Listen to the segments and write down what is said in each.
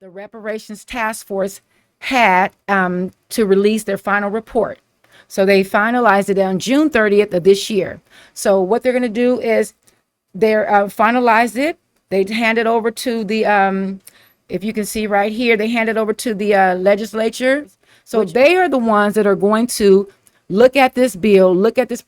the Reparations Task Force had to release their final report. So they finalized it on June 30th of this year. So what they're going to do is they're finalized it. They hand it over to the, if you can see right here, they hand it over to the legislature. So they are the ones that are going to look at this bill, look at this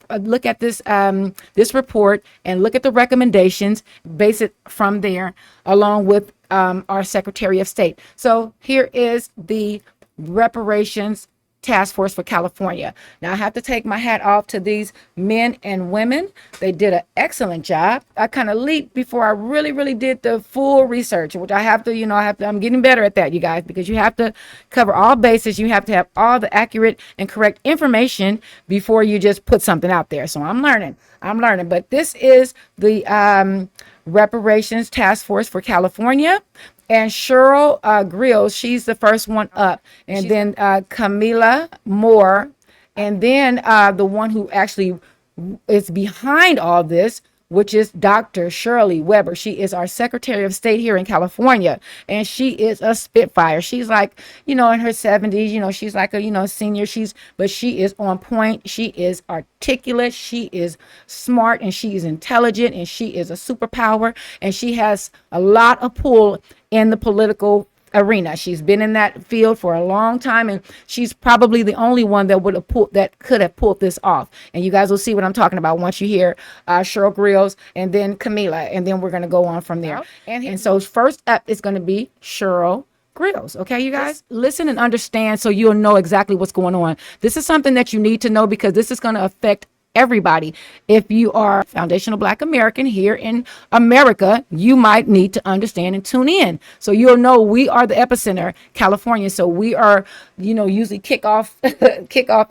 report, and look at the recommendations, base it from there, along with our Secretary of State. So here is the reparations task force for California. Now I have to take my hat off to these men and women. They did an excellent job. I kind of leaped before I really did the full research, which I have to, I'm getting better at that, you guys, because you have to cover all bases. You have to have all the accurate and correct information before you just put something out there. So I'm learning, but this is the reparations task force for California. And Cheryl Grills, she's the first one up. And then Camila Moore. And then the one who actually is behind all this, which is Dr. Shirley Weber. She is our Secretary of State here in California. And she is a spitfire. She's like, in her 70s, she's like a, senior. But she is on point. She is articulate. She is smart, and she is intelligent, and she is a superpower. And she has a lot of pull in the political arena. She's been in that field for a long time, and she's probably the only one that could have pulled this off. And you guys will see what I'm talking about once you hear Cheryl Grills and then Camila, and then we're going to go on from there. And so first up is going to be Cheryl Grills. Okay, you guys, listen and understand so you'll know exactly what's going on. This is something that you need to know because this is going to affect everybody. If you are foundational Black American here in America, you might need to understand and tune in. So you'll know we are the epicenter, California. So we are, usually kick off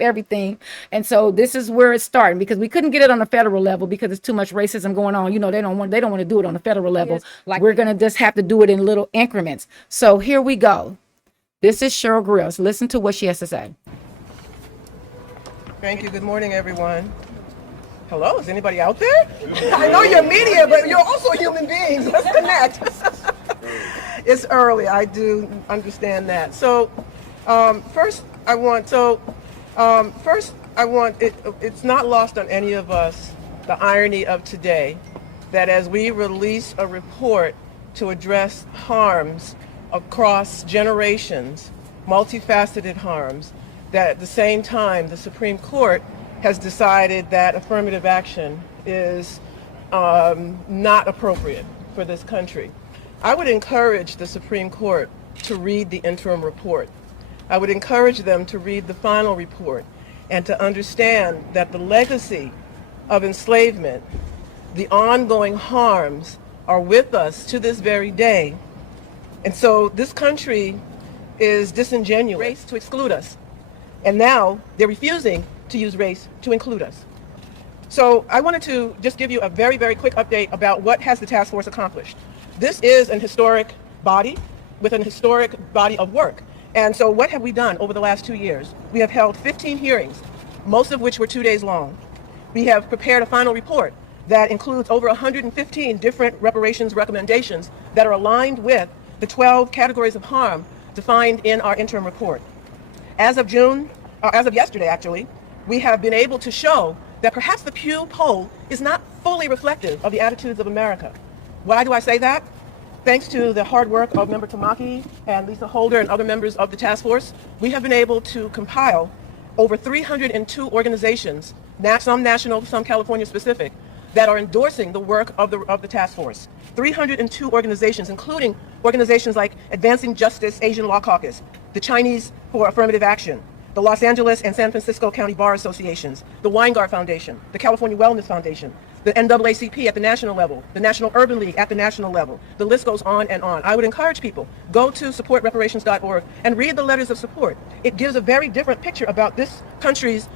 everything. And so this is where it's starting because we couldn't get it on the federal level because there's too much racism going on. They don't want to do it on the federal level. Yes. Like we're going to just have to do it in little increments. So here we go. This is Cheryl Grills. Listen to what she has to say. Thank you. Good morning, everyone. Hello, is anybody out there? I know you're media, but you're also human beings. Let's connect. It's early. I do understand that. So, first I want it's not lost on any of us the irony of today that as we release a report to address harms across generations, multifaceted harms, that at the same time the Supreme Court has decided that affirmative action is not appropriate for this country. I would encourage the Supreme Court to read the interim report. I would encourage them to read the final report and to understand that the legacy of enslavement, the ongoing harms are with us to this very day. And so this country is disingenuous to exclude us. And now they're refusing to use race to include us. So I wanted to just give you a very quick update about what has the task force accomplished. This is an historic body with an historic body of work. And so what have we done over the last 2 years? We have held 15 hearings, most of which were 2 days long. We have prepared a final report that includes over 115 different reparations recommendations that are aligned with the 12 categories of harm defined in our interim report. As of yesterday, actually, we have been able to show that perhaps the Pew poll is not fully reflective of the attitudes of America. Why do I say that? Thanks to the hard work of Member Tamaki and Lisa Holder and other members of the task force, we have been able to compile over 302 organizations, some national, some California specific, that are endorsing the work of the task force. 302 organizations, including organizations like Advancing Justice Asian Law Caucus, the Chinese for Affirmative Action, the Los Angeles and San Francisco County Bar Associations, the Weingart Foundation, the California Wellness Foundation, the NAACP at the national level, the National Urban League at the national level. The list goes on and on. I would encourage people, go to supportreparations.org and read the letters of support. It gives a very different picture about this country's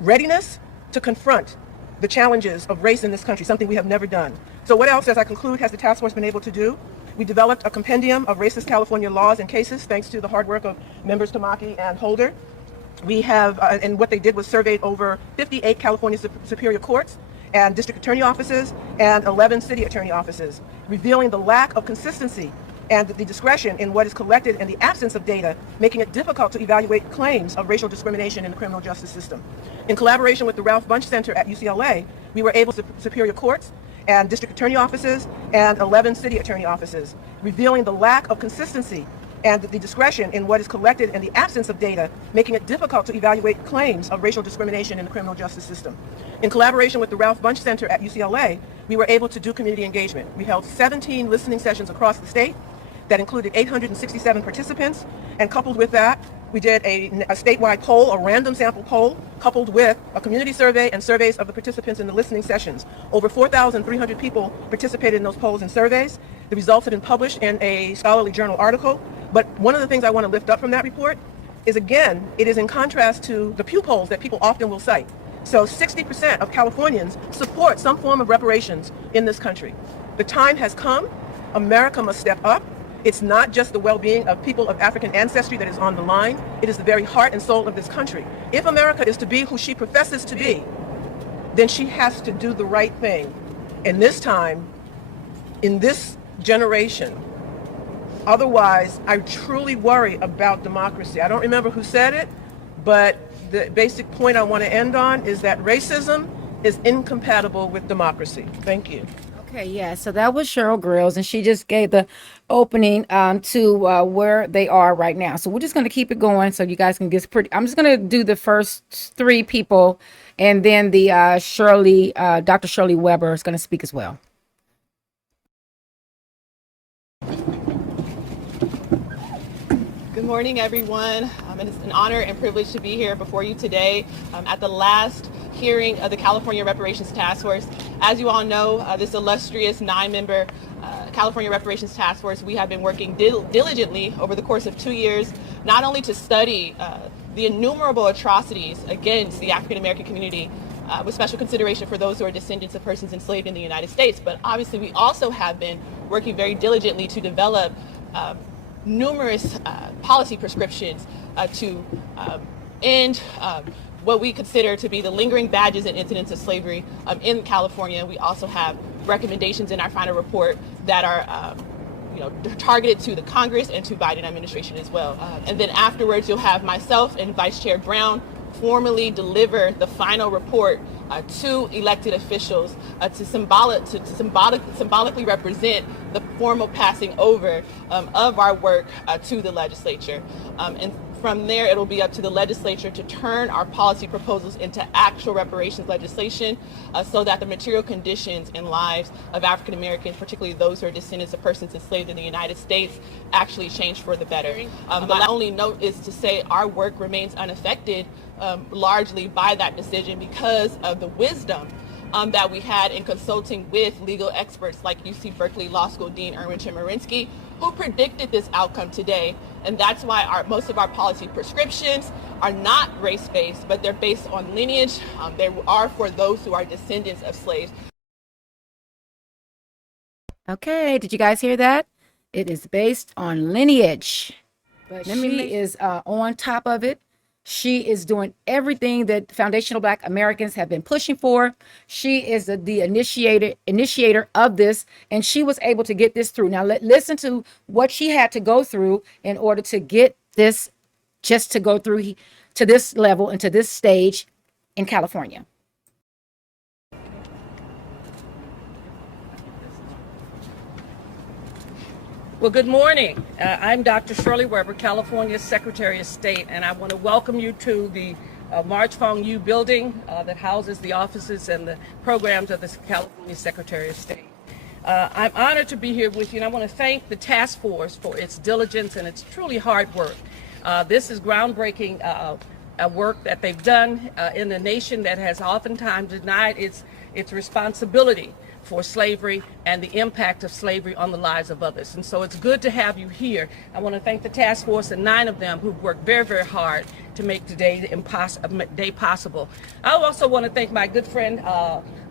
readiness to confront the challenges of race in this country, something we have never done. So what else, as I conclude, has the task force been able to do? We developed a compendium of racist California laws and cases, thanks to the hard work of members Tamaki and Holder. We have, and what they did was surveyed over 58 California Superior Courts and district attorney offices and 11 city attorney offices, revealing the lack of consistency and the discretion in what is collected and the absence of data, making it difficult to evaluate claims of racial discrimination in the criminal justice system. In collaboration with the Ralph Bunche Center at UCLA, we were able to superior courts and district attorney offices and 11 city attorney offices, revealing the lack of consistency and the discretion in what is collected and the absence of data, making it difficult to evaluate claims of racial discrimination in the criminal justice system. In collaboration with the Ralph Bunche Center at UCLA, we were able to do community engagement. We held 17 listening sessions across the state that included 867 participants, and coupled with that, we did a statewide poll, a random sample poll, coupled with a community survey and surveys of the participants in the listening sessions. Over 4,300 people participated in those polls and surveys. The results have been published in a scholarly journal article. But one of the things I want to lift up from that report is, again, it is in contrast to the Pew polls that people often will cite. So 60% of Californians support some form of reparations in this country. The time has come. America must step up. It's not just the well-being of people of African ancestry that is on the line. It is the very heart and soul of this country. If America is to be who she professes to be, then she has to do the right thing. And this time, in this generation, otherwise, I truly worry about democracy. I don't remember who said it, but the basic point I want to end on is that racism is incompatible with democracy. Thank you. Okay, yeah, so that was Cheryl Grills, and she just gave the opening to where they are right now. So we're just going to keep it going so you guys can get pretty. I'm just going to do the first three people, and then the Dr. Shirley Weber is going to speak as well. Good morning, everyone. It's an honor and privilege to be here before you today at the last hearing of the California Reparations Task Force. As you all know, this illustrious 9-member California Reparations Task Force, we have been working diligently over the course of 2 years, not only to study the innumerable atrocities against the African American community, with special consideration for those who are descendants of persons enslaved in the United States, but obviously we also have been working very diligently to develop numerous policy prescriptions to end what we consider to be the lingering badges and incidents of slavery in California. We also have recommendations in our final report that are targeted to the Congress and to Biden administration as well. And then afterwards, you'll have myself and Vice Chair Brown formally deliver the final report to elected officials to symbolically represent the formal passing over of our work to the legislature. And from there, it'll be up to the legislature to turn our policy proposals into actual reparations legislation so that the material conditions and lives of African Americans, particularly those who are descendants of persons enslaved in the United States, actually change for the better. My only note is to say our work remains unaffected largely by that decision because of the wisdom that we had in consulting with legal experts like UC Berkeley Law School Dean Erwin Chemerinsky, who predicted this outcome today. And that's why most of our policy prescriptions are not race-based, but they're based on lineage. They are for those who are descendants of slaves. Okay, did you guys hear that? It is based on lineage. But she is on top of it. She is doing everything that foundational Black Americans have been pushing for. She is the initiator of this, and she was able to get this through. Now, listen to what she had to go through in order to get this, just to go through to this level and to this stage in California. Well, good morning. I'm Dr. Shirley Weber, California Secretary of State, and I want to welcome you to the March Fong Yu building that houses the offices and the programs of the California Secretary of State. I'm honored to be here with you, and I want to thank the task force for its diligence and its truly hard work. This is groundbreaking work that they've done in a nation that has oftentimes denied its responsibility for slavery and the impact of slavery on the lives of others. And so it's good to have you here. I want to thank the task force and 9 of them who've worked very, very hard to make today day possible. I also want to thank my good friend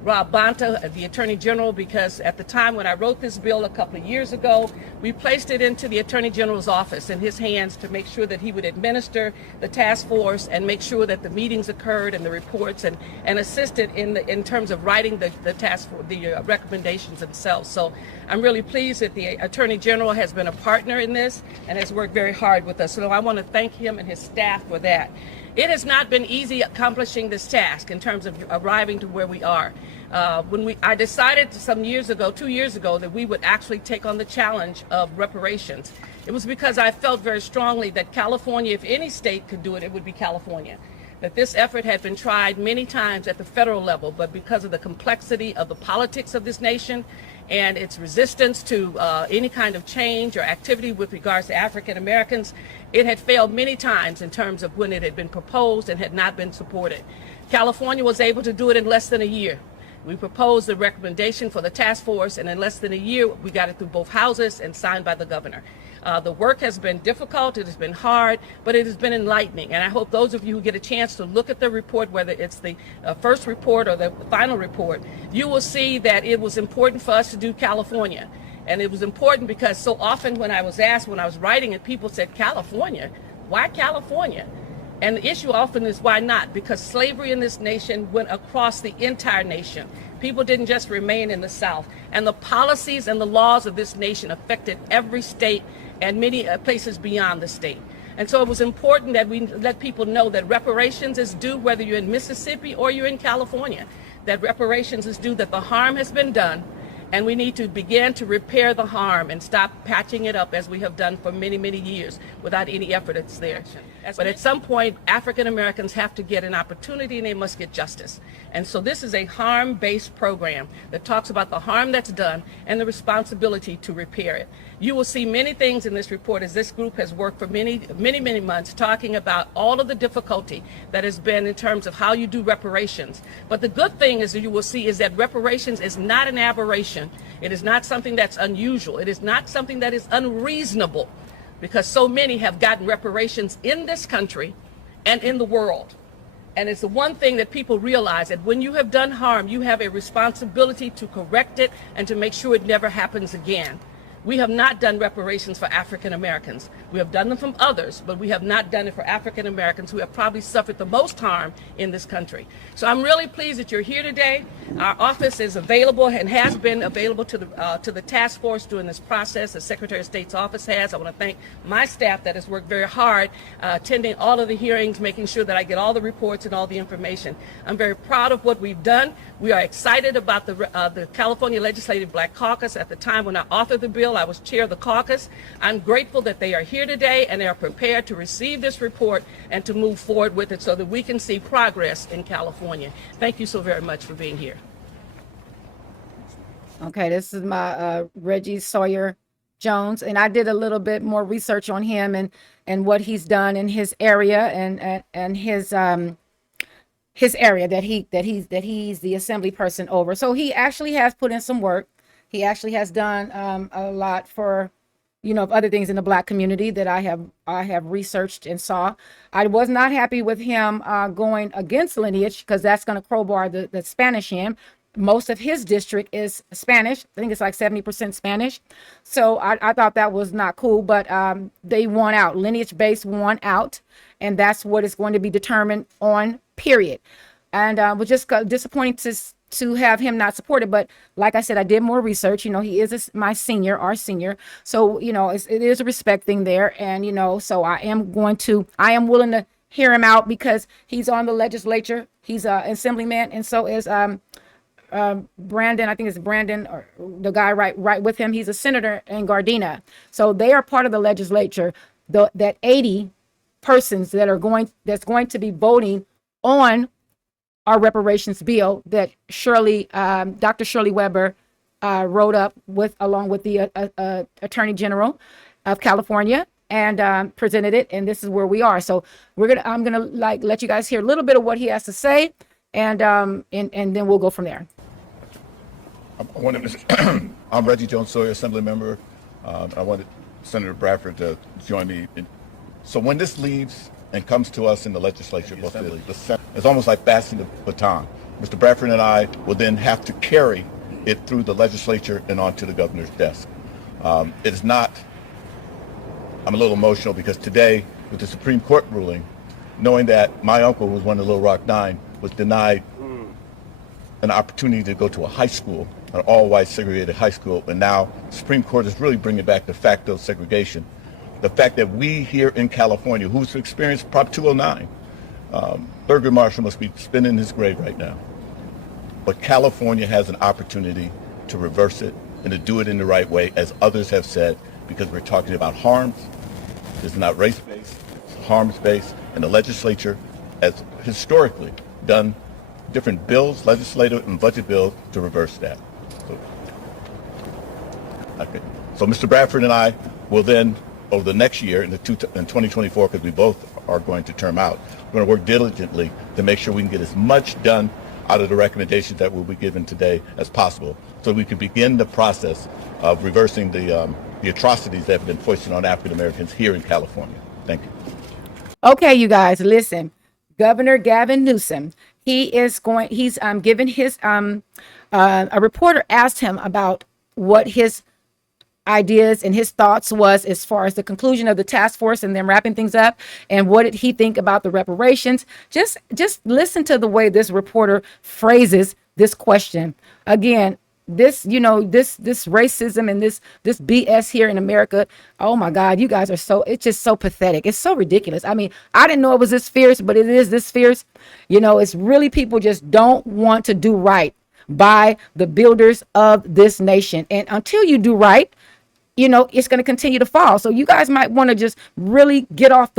Rob Bonta, the Attorney General, because at the time when I wrote this bill a couple of years ago, we placed it into the Attorney General's office in his hands to make sure that he would administer the task force and make sure that the meetings occurred and the reports and assisted in terms of writing the task for the recommendations themselves. So I'm really pleased that the Attorney General has been a partner in this and has worked very hard with us. So I want to thank him and his staff for that. It has not been easy accomplishing this task in terms of arriving to where we are. I decided some years ago, 2 years ago, that we would actually take on the challenge of reparations. It was because I felt very strongly that California, if any state could do it, it would be California. That this effort had been tried many times at the federal level, but because of the complexity of the politics of this nation and its resistance to any kind of change or activity with regards to African Americans, it had failed many times in terms of when it had been proposed and had not been supported. California was able to do it in less than a year. We proposed the recommendation for the task force, and in less than a year, we got it through both houses and signed by the governor. The work has been difficult, it has been hard, but it has been enlightening. And I hope those of you who get a chance to look at the report, whether it's the first report or the final report, you will see that it was important for us to do California. And it was important because so often when I was asked, when I was writing it, people said, California? Why California? And the issue often is why not? Because slavery in this nation went across the entire nation. People didn't just remain in the South. And the policies and the laws of this nation affected every state and many places beyond the state. And so it was important that we let people know that reparations is due whether you're in Mississippi or you're in California. That reparations is due, that the harm has been done, and we need to begin to repair the harm and stop patching it up as we have done for many, many years without any effort that's there. But at some point, African Americans have to get an opportunity and they must get justice. And so this is a harm-based program that talks about the harm that's done and the responsibility to repair it. You will see many things in this report as this group has worked for many, many, many months talking about all of the difficulty that has been in terms of how you do reparations. But the good thing is that you will see is that reparations is not an aberration. It is not something that's unusual. It is not something that is unreasonable, because so many have gotten reparations in this country and in the world. And it's the one thing that people realize, that when you have done harm, you have a responsibility to correct it and to make sure it never happens again. We have not done reparations for African Americans. We have done them from others, but we have not done it for African Americans who have probably suffered the most harm in this country. So I'm really pleased that you're here today. Our office is available and has been available to the task force during this process. The Secretary of State's office has. I want to thank my staff that has worked very hard attending all of the hearings, making sure that I get all the reports and all the information. I'm very proud of what we've done. We are excited about the California Legislative Black Caucus. At the time when I authored the bill, I was chair of the caucus. I'm grateful that they are here today and they are prepared to receive this report and to move forward with it so that we can see progress in California. Thank you so very much for being here. Okay, this is my Reggie Sawyer Jones, and I did a little bit more research on him and what he's done in his area and his area that he's the assembly person over. So he actually has put in some work. He actually has done a lot for, other things in the Black community that I have researched and saw. I was not happy with him going against lineage, because that's going to crowbar the Spanish in. Most of his district is Spanish. I think it's like 70% Spanish. So I thought that was not cool, but they won out. Lineage-based won out, and that's what is going to be determined on, period. And was just disappointed to have him not supported. But like I said, I did more research. He is our senior. So, it is a respect thing there. And, so I am willing to hear him out, because he's on the legislature. He's an assemblyman. And so is Brandon, I think it's Brandon, or the guy right with him. He's a senator in Gardena. So they are part of the legislature. That 80 persons that's going to be voting on our reparations bill that Dr. Shirley Weber wrote up along with the Attorney General of California, and presented it. And this is where we are. So I'm gonna let you guys hear a little bit of what he has to say, and then we'll go from there. I'm Reggie Jones Sawyer, Assembly Member. I wanted Senator Bradford to join me. So when this leaves and comes to us in the legislature, it's almost like passing the baton. Mr. Bradford and I will then have to carry it through the legislature and onto the governor's desk. It is not, I'm a little emotional because today, with the Supreme Court ruling, knowing that my uncle, who was one of the Little Rock Nine, was denied an opportunity to go to a high school, an all-white segregated high school, and now the Supreme Court is really bringing back de facto segregation. The fact that we here in California, who's experienced Prop 209, Thurgood Marshall must be spinning his grave right now. But California has an opportunity to reverse it and to do it in the right way, as others have said, because we're talking about harms. It's not race-based, it's harms-based, and the legislature has historically done different bills, legislative and budget bills, to reverse that. So Mr. Bradford and I will then, over the next year, in 2024, because we both are going to term out, we're going to work diligently to make sure we can get as much done out of the recommendations that will be given today as possible, so we can begin the process of reversing the atrocities that have been foisted on African Americans here in California. Thank you. Okay, you guys, listen. Governor Gavin Newsom, he's given his, a reporter asked him about what his ideas and his thoughts was as far as the conclusion of the task force and then wrapping things up, and what did he think about the reparations. Just listen to the way this reporter phrases this question. Again, this racism and this BS here in America, oh my God, you guys are it's just so pathetic. It's so ridiculous. I mean, I didn't know it was this fierce, but it is this fierce. It's really, people just don't want to do right by the builders of this nation. And until you do right, it's going to continue to fall. So you guys might want to just really get off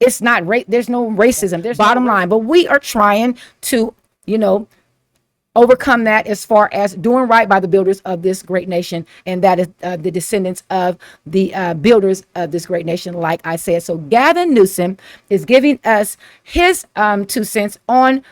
it's not there's no racism, there's bottom line, but we are trying to, overcome that as far as doing right by the builders of this great nation. And that is the descendants of the builders of this great nation, like I said. So Gavin Newsom is giving us his 2 cents on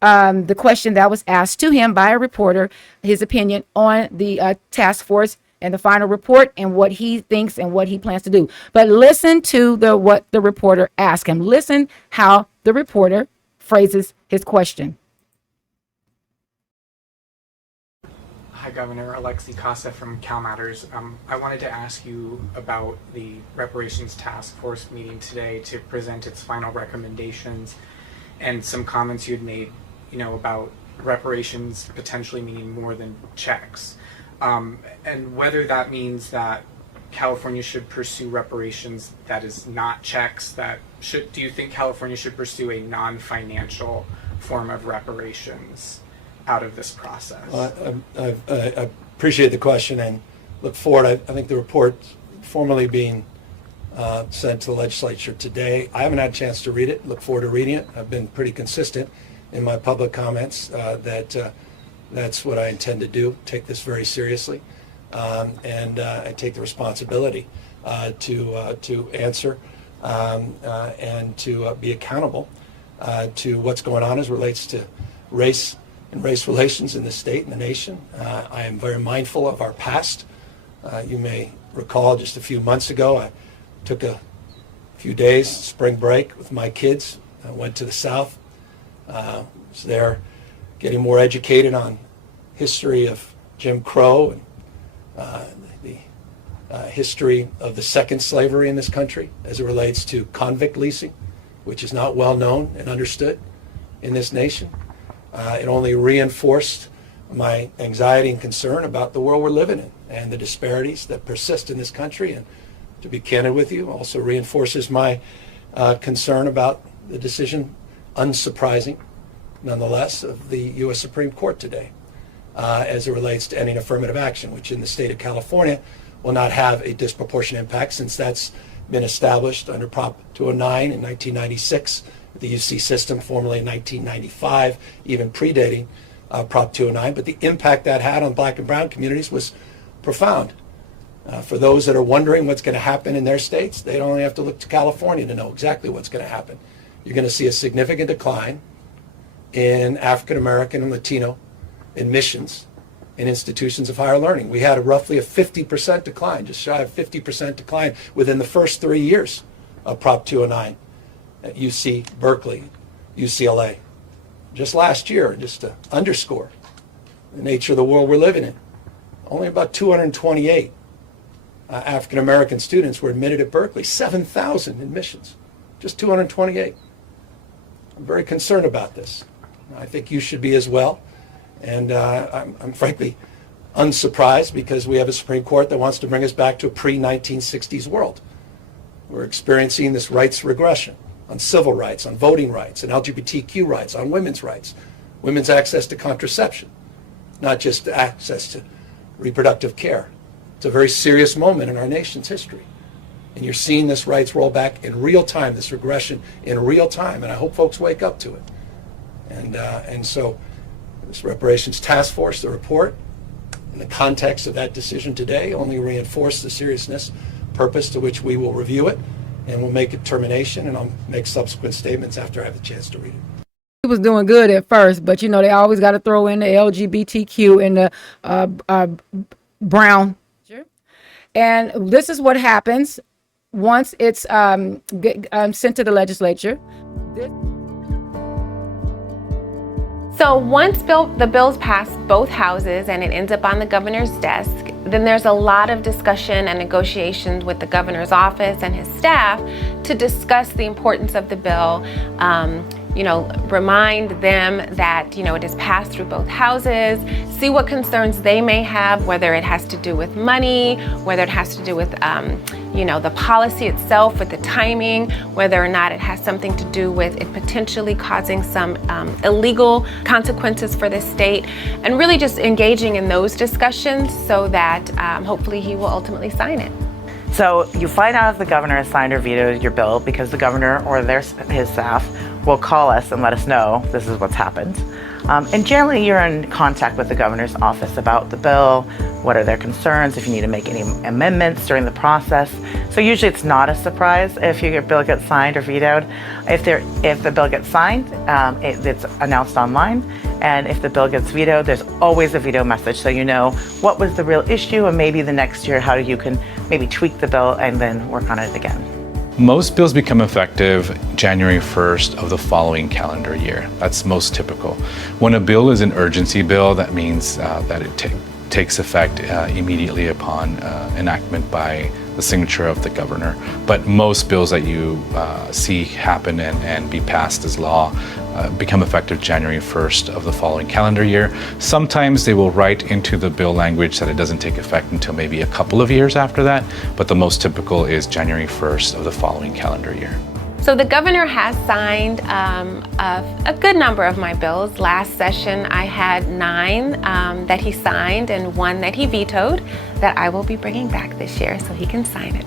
the question that was asked to him by a reporter, his opinion on the task force and the final report, and what he thinks and what he plans to do. But listen to what the reporter asked him. Listen how the reporter phrases his question. Hi, Governor. Alexi Casa from Cal Matters. I wanted to ask you about the Reparations Task Force meeting today to present its final recommendations, and some comments you had made, about reparations potentially meaning more than checks. And whether that means that California should pursue reparations that is not checks, do you think California should pursue a non-financial form of reparations out of this process? I appreciate the question and look forward. I think the report formally being sent to the legislature today. I haven't had a chance to read it. Look forward to reading it. I've been pretty consistent in my public comments that that's what I intend to do. Take this very seriously, and I take the responsibility to answer and to be accountable to what's going on as relates to race and race relations in the state and the nation. I am very mindful of our past. You may recall just a few months ago, I took a few days spring break with my kids. I went to the South. Was there getting more educated on history of Jim Crow and the history of the second slavery in this country as it relates to convict leasing, which is not well known and understood in this nation. It only reinforced my anxiety and concern about the world we're living in and the disparities that persist in this country. And to be candid with you, also reinforces my concern about the decision, unsurprising nonetheless, of the U.S. Supreme Court today as it relates to ending affirmative action, which in the state of California will not have a disproportionate impact since that's been established under Prop 209 in 1996, the UC system, formerly in 1995, even predating Prop 209. But the impact that had on black and brown communities was profound. For those that are wondering what's going to happen in their states, they don't only have to look to California to know exactly what's going to happen. You're going to see a significant decline in African American and Latino admissions in institutions of higher learning. We had roughly a 50% decline, just shy of 50% decline within the first 3 years of Prop 209 at UC Berkeley, UCLA. Just last year, just to underscore the nature of the world we're living in, only about 228 African American students were admitted at Berkeley, 7,000 admissions, just 228. I'm very concerned about this. I think you should be as well. And I'm frankly unsurprised because we have a Supreme Court that wants to bring us back to a pre-1960s world. We're experiencing this rights regression on civil rights, on voting rights, and LGBTQ rights, on women's rights, women's access to contraception, not just access to reproductive care. It's a very serious moment in our nation's history. And you're seeing this rights roll back in real time, this regression in real time, and I hope folks wake up to it. And so this reparations task force, the report, in the context of that decision today, only reinforced the seriousness, purpose to which we will review it, and we'll make a determination, and I'll make subsequent statements after I have a chance to read it. He was doing good at first, but you know, they always got to throw in the LGBTQ and the brown. Sure. And this is what happens once it's sent to the legislature. So once the bills pass both houses and it ends up on the governor's desk, then there's a lot of discussion and negotiations with the governor's office and his staff to discuss the importance of the bill, remind them that, it is passed through both houses, see what concerns they may have, whether it has to do with money, whether it has to do with, the policy itself, with the timing, whether or not it has something to do with it potentially causing some illegal consequences for the state, and really just engaging in those discussions so that hopefully he will ultimately sign it. So you find out if the governor has signed or vetoed your bill because the governor or his staff will call us and let us know this is what's happened. And generally you're in contact with the governor's office about the bill, what are their concerns, if you need to make any amendments during the process. So usually it's not a surprise if your bill gets signed or vetoed. If the bill gets signed, it's announced online. And if the bill gets vetoed, there's always a veto message, so you know what was the real issue, and maybe the next year how you can maybe tweak the bill and then work on it again. Most bills become effective January 1st of the following calendar year. That's most typical. When a bill is an urgency bill, that means that it takes effect immediately upon enactment by the signature of the governor. But most bills that you see happen and be passed as law become effective January 1st of the following calendar year. Sometimes they will write into the bill language that it doesn't take effect until maybe a couple of years after that, but the most typical is January 1st of the following calendar year. So the governor has signed a good number of my bills. Last session I had 9 that he signed and 1 that he vetoed that I will be bringing back this year so he can sign it.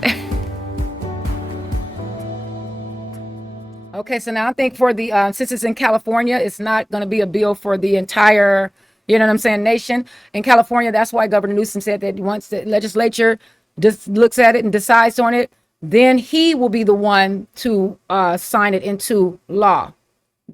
Okay, so now I think for the since it's in California, it's not going to be a bill for the entire, nation. In California, that's why Governor Newsom said that once the legislature just looks at it and decides on it, then he will be the one to sign it into law.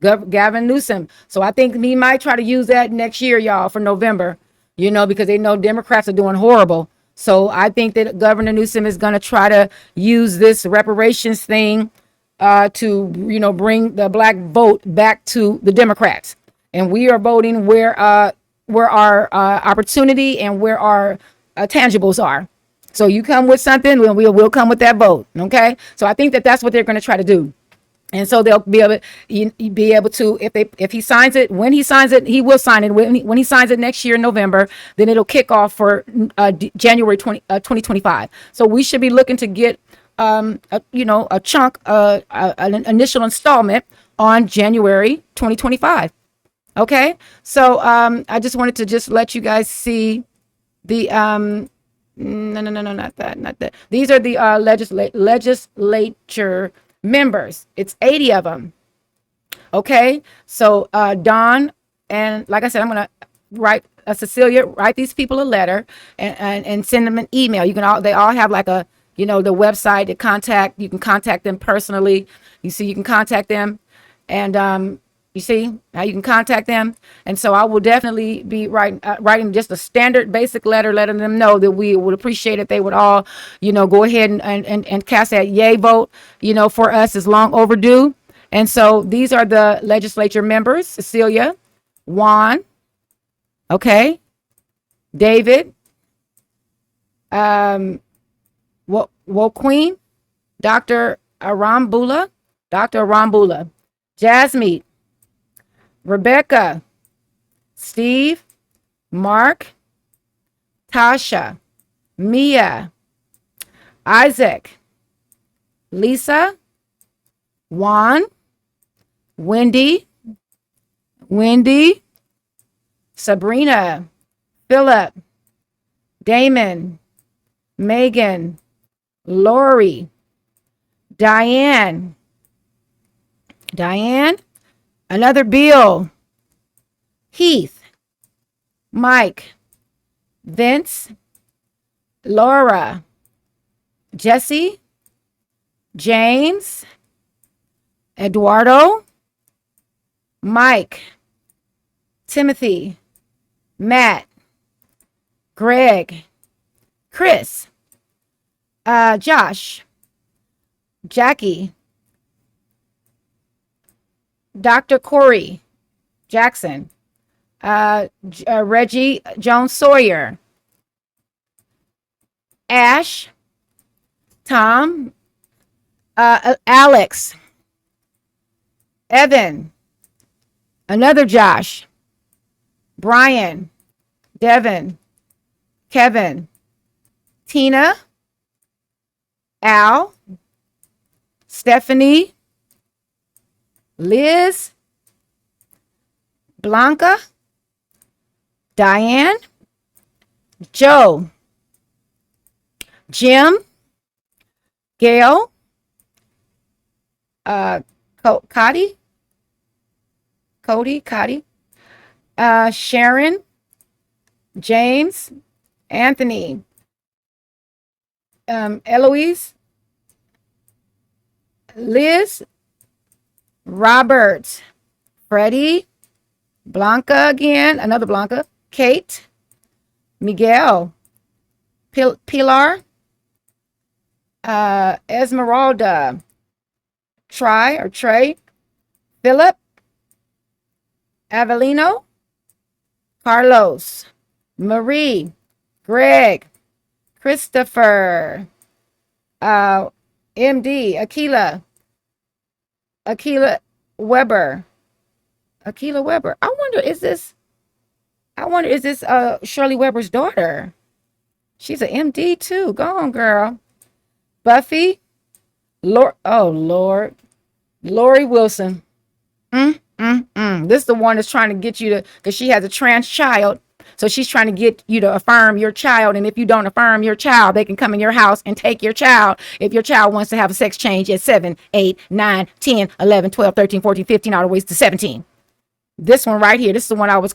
Gavin Newsom. So I think he might try to use that next year, y'all, for November, because they know Democrats are doing horrible. So I think that Governor Newsom is going to try to use this reparations thing to bring the black vote back to the Democrats, and we are voting where our opportunity and where our tangibles are. So you come with something, we'll come with that vote. Okay, so I think that that's what they're going to try to do, and so they'll be able to if he signs it, when he signs it, he will sign it when he signs it next year in November. Then it'll kick off for January 2025. So we should be looking to get a chunk, an initial installment on January 2025. Okay, so I just wanted to just let you guys see the no, not that. These are the legislature members. It's 80 of them. Okay, so Don, and like I said, I'm gonna write Cecilia, write these people a letter and send them an email. They all have like a the website to contact. You can contact them personally. You can contact them, and you see how you can contact them. And so I will definitely be writing just a standard basic letter, letting them know that we would appreciate it. They would all, go ahead and cast that yay vote, for us. Is long overdue. And so these are the legislature members: Cecilia, Juan, okay, David, Woqueen, Dr. Arambula, Jasmine, Rebecca, Steve, Mark, Tasha, Mia, Isaac, Lisa, Juan, Wendy, Sabrina, Philip, Damon, Megan, Lori, Diane, another Bill, Heath, Mike, Vince, Laura, Jesse, James, Eduardo, Mike, Timothy, Matt, Greg, Chris, Josh, Jackie, Dr. Corey Jackson, Reggie Jones Sawyer, Ash, Tom, Alex, Evan, another Josh, Brian, Devin, Kevin, Tina, Al, Stephanie, Liz, Blanca, Diane, Joe, Jim, Gail, Cody, Sharon, James, Anthony, Eloise, Liz, Robert, Freddie, Blanca again, another Blanca, Kate, Miguel, Pilar, Esmeralda, Trey, Philip, Avelino, Carlos, Marie, Greg, Christopher, MD, Akila Weber. I wonder, is this Shirley Weber's daughter? She's an MD too. Go on, girl. Buffy, Lori Wilson. This is the one that's trying to get you to, because she has a trans child. So she's trying to get you to affirm your child. And if you don't affirm your child, they can come in your house and take your child. If your child wants to have a sex change at 7, 8, 9, 10, 11, 12, 13, 14, 15, all the way to 17. This one right here. This is the one I was.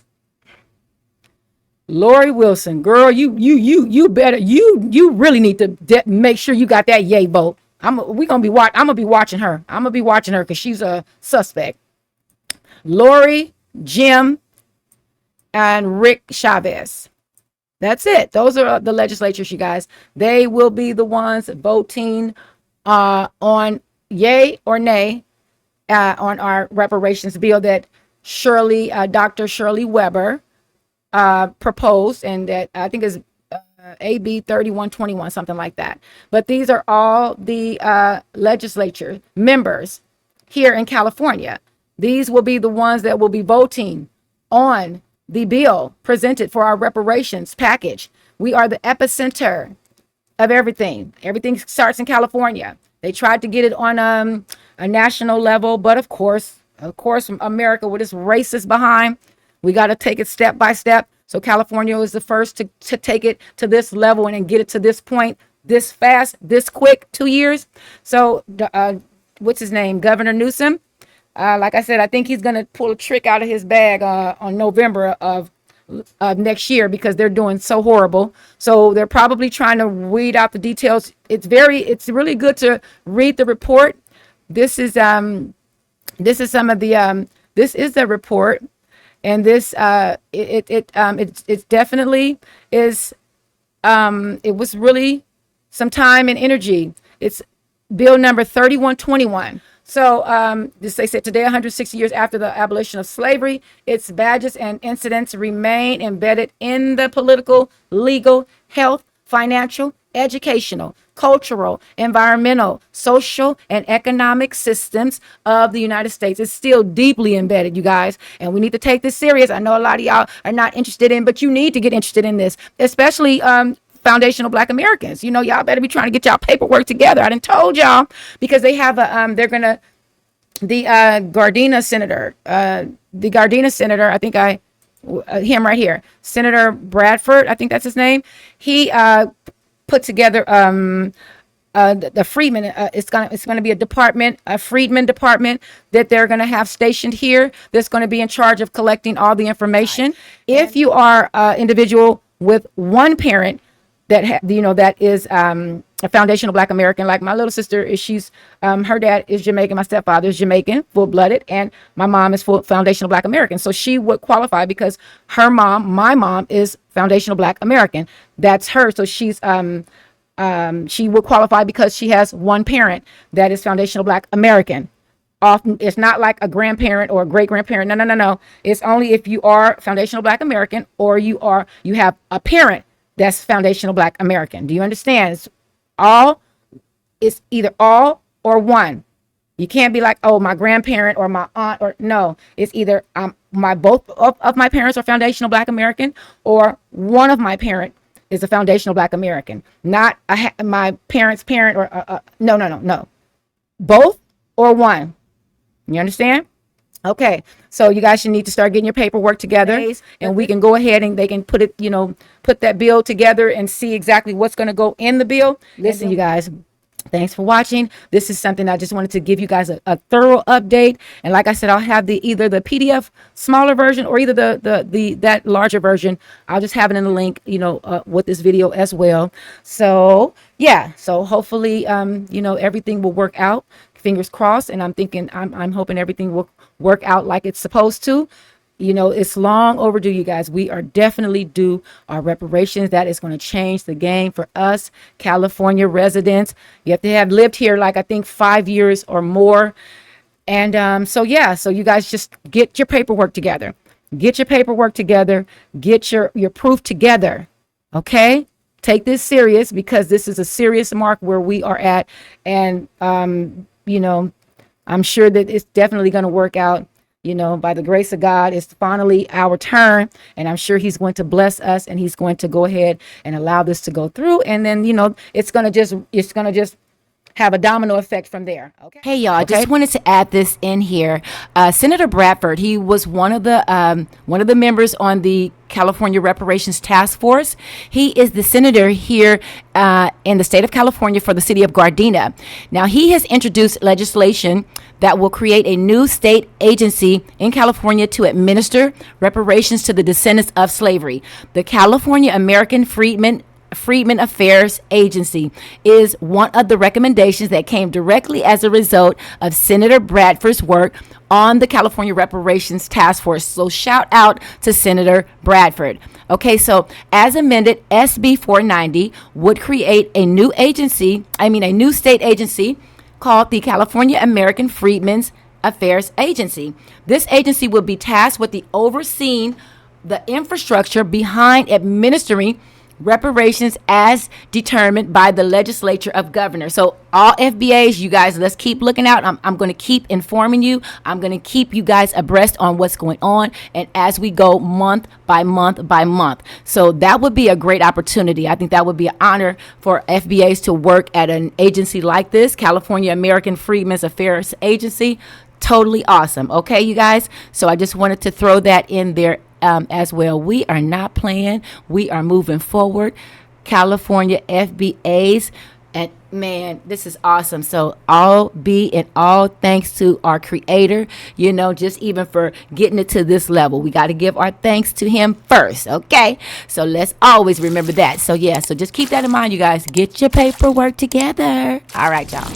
Lori Wilson, girl, you better, you really need to make sure you got that yay vote. I'm gonna be watching her. I'm gonna be watching her because she's a suspect. Lori, Jim, and Rick Chavez. That's it. Those are the legislatures, you guys. They will be the ones voting on yay or nay on our reparations bill that Dr. Shirley Weber proposed, and that I think is AB 3121, something like that. But these are all the legislature members here in California. These will be the ones that will be voting on the bill presented for our reparations package. We are the epicenter of everything. Everything starts in California. They tried to get it on a national level, but of course, America with its racist behind, we got to take it step by step. So California was the first to take it to this level and then get it to this point, this fast, this quick, 2 years. So what's his name? Governor Newsom. Like I said, I think he's going to pull a trick out of his bag on November of next year because they're doing so horrible. So they're probably trying to weed out the details. It's really good to read the report. This is the report, and this it definitely is. It was really some time and energy. It's bill number 3121. So they said today, 160 years after the abolition of slavery, its badges and incidents remain embedded in the political, legal, health, financial, educational, cultural, environmental, social, and economic systems of the United States. It's still deeply embedded, you guys, and we need to take this serious. I know a lot of y'all are not interested in, but you need to get interested in this, especially foundational Black Americans. You know, y'all better be trying to get y'all paperwork together. I done told y'all, because they have a they're gonna the Gardena senator, I think him right here, Senator Bradford, I think that's his name. He put together the Freedmen. It's gonna be a Freedmen department that they're gonna have stationed here. That's gonna be in charge of collecting all the information. If you are an individual with one parent that that is a foundational Black American, like my little sister she's her dad is Jamaican, my stepfather is Jamaican, full-blooded, and my mom is full foundational Black American. So she would qualify because my mom is foundational Black American. That's her. So she's she would qualify because she has one parent that is foundational Black American. Often it's not like a grandparent or a great grandparent. No. It's only if you are foundational Black American or you have a parent that's foundational Black American. Do you understand? It's either all or one. You can't be like, oh, my grandparent or my aunt, or no. It's either both of my parents are foundational Black American, or one of my parent is a foundational Black American. Not my parent's parent or no. Both or one. You understand? Okay, so you guys should need to start getting your paperwork together, and we can go ahead and they can put that bill together and see exactly what's going to go in the bill. Listen, you guys, thanks for watching. This is something I just wanted to give you guys a thorough update. And like I said, I'll have either the PDF smaller version or either that larger version. I'll just have it in the link, with this video as well. So yeah, so hopefully, everything will work out. Fingers crossed. And I'm hoping everything will work out like it's supposed to. It's long overdue, you guys. We are definitely due our reparations. That is going to change the game for us California residents. You have to have lived here like I think 5 years or more. And so you guys just get your paperwork together. Get your proof together. Okay? Take this serious, because this is a serious mark where we are at. And I'm sure that it's definitely going to work out. By the grace of God, it's finally our turn, and I'm sure he's going to bless us, and he's going to go ahead and allow this to go through. And then, it's going to just have a domino effect from there. Okay. Hey, y'all, I just wanted to add this in here. Senator Bradford, he was one of the members on the California Reparations Task Force. He is the senator here in the state of California for the city of Gardena. Now, he has introduced legislation that will create a new state agency in California to administer reparations to the descendants of slavery. The California American Freedmen Affairs Agency is one of the recommendations that came directly as a result of Senator Bradford's work on the California Reparations Task Force. So shout out to Senator Bradford. Okay, so as amended, SB 490 would create a new state agency called the California American Freedmen's Affairs Agency. This agency will be tasked with overseeing the infrastructure behind administering reparations as determined by the legislature of governors. So all FBAs, you guys, let's keep looking out. I'm going to keep informing you. I'm going to keep you guys abreast on what's going on, and as we go month by month by month. So that would be a great opportunity. I think that would be an honor for FBAs to work at an agency like this, California American Freedmen's Affairs Agency. Totally awesome. Okay, you guys. So I just wanted to throw that in there as well. We are not playing. We are moving forward. California FBAs. And man, this is awesome. So all thanks to our creator, just even for getting it to this level. We got to give our thanks to him first. Okay. So let's always remember that. So so just keep that in mind, you guys. Get your paperwork together. All right, y'all.